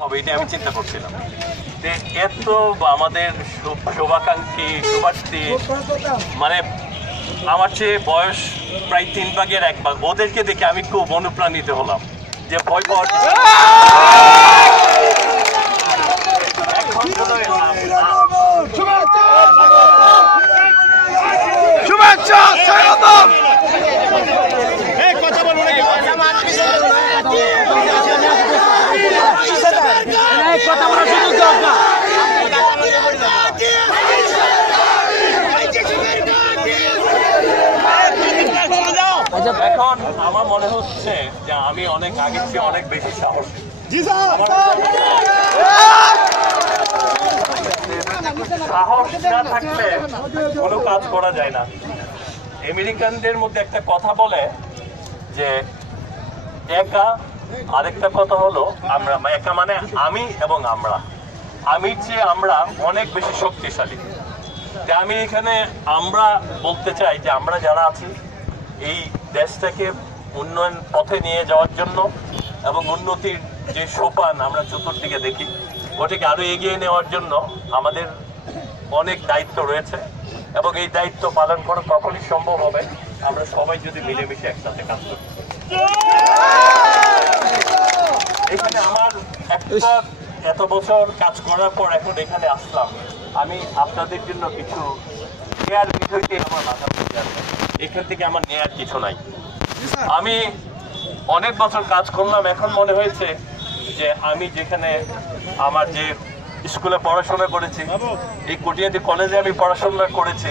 হবে এটা আমি চিন্তা করছিলাম যে এত আমাদের শুভাকাঙ্ক্ষী শুভার্থী মানে আমার চেয়ে বয়স প্রায় 3 ভাগের 1 ভাগ ওদেরকে দেখে আমি খুব অনুপ্রাণিত হলাম যে ভয় পাওয়ার শুভেচ্ছা স্বাগতম কথা বলার সুযোগ দাও না এখন আমার মনে হচ্ছে যে আমি অনেক আগের চেয়ে অনেক বেশি সাহসী সাহস না থাকলে কোনো কাজ করা যায় না আমেরিকানদের মধ্যে একটা কথা বলে যে একা আরেকটা কথা হলো আমরা একা মানে আমি এবং আমরা আমির চেয়ে আমরা অনেক বেশি শক্তিশালী আমি এখানে আমরা বলতে চাই যে আমরা যারা আছি এই দেশটাকে উন্নয়ন পথে নিয়ে যাওয়ার জন্য এবং উন্নতির যে সোপান আমরা চতুর্দিকে দেখি ওটাকে আরো এগিয়ে নেওয়ার জন্য আমাদের অনেক দায়িত্ব রয়েছে এবং এই দায়িত্ব পালন করা কখনই সম্ভব হবে আমরা সবাই যদি মিলেমিশে একসাথে কাজ করি এখানে আমার একটা এত বছর কাজ করার পর এখন এখানে আসলাম আমি আপনাদের জন্য কিছু নেয়ার বিষয়টি আমার মাথা মধ্যে আছে এখান থেকে আমার নেয়ার কিছু নাই আমি অনেক বছর কাজ করলাম এখন মনে হয়েছে যে আমি যেখানে আমার যে স্কুলে পড়াশোনা করেছি এই কটিয়াদি কলেজে আমি পড়াশোনা করেছি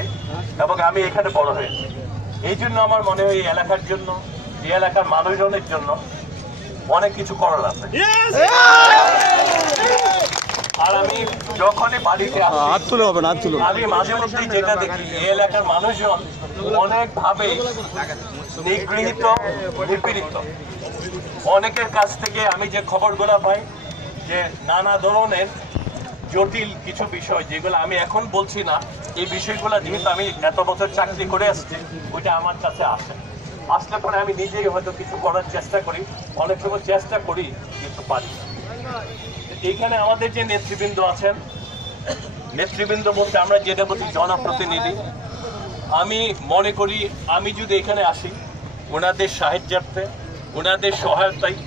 এবং আমি এখানে বড় হয়েছি এই জন্য আমার মনে হয় এই এলাকার জন্য এই এলাকার মানুষজনের জন্য অনেক কিছু করার আছে আর আমি যখনই বাড়িতে আসি আমি মাঝে মধ্যেই যেটা দেখি এই এলাকার মানুষজন অনেকভাবে নিগৃহীত নিপীড়িত অনেকের কাছ থেকে আমি যে খবরগুলো পাই যে নানা ধরনের জটিল কিছু বিষয় যেগুলো আমি এখন বলছি না এই বিষয়গুলো যেহেতু আমি এত বছর চাকরি করে আসছি ওইটা আমার কাছে আসলে পরে আমি নিজেই হয়তো কিছু করার চেষ্টা করি অনেক সময় চেষ্টা করি কিন্তু পারি এইখানে আমাদের যে নেতৃবৃন্দ আছেন নেতৃবৃন্দ বলতে আমরা যেটা বলছি জনপ্রতিনিধি আমি মনে করি আমি যদি এখানে আসি ওনাদের সাহায্যার্থে ওনাদের সহায়তায়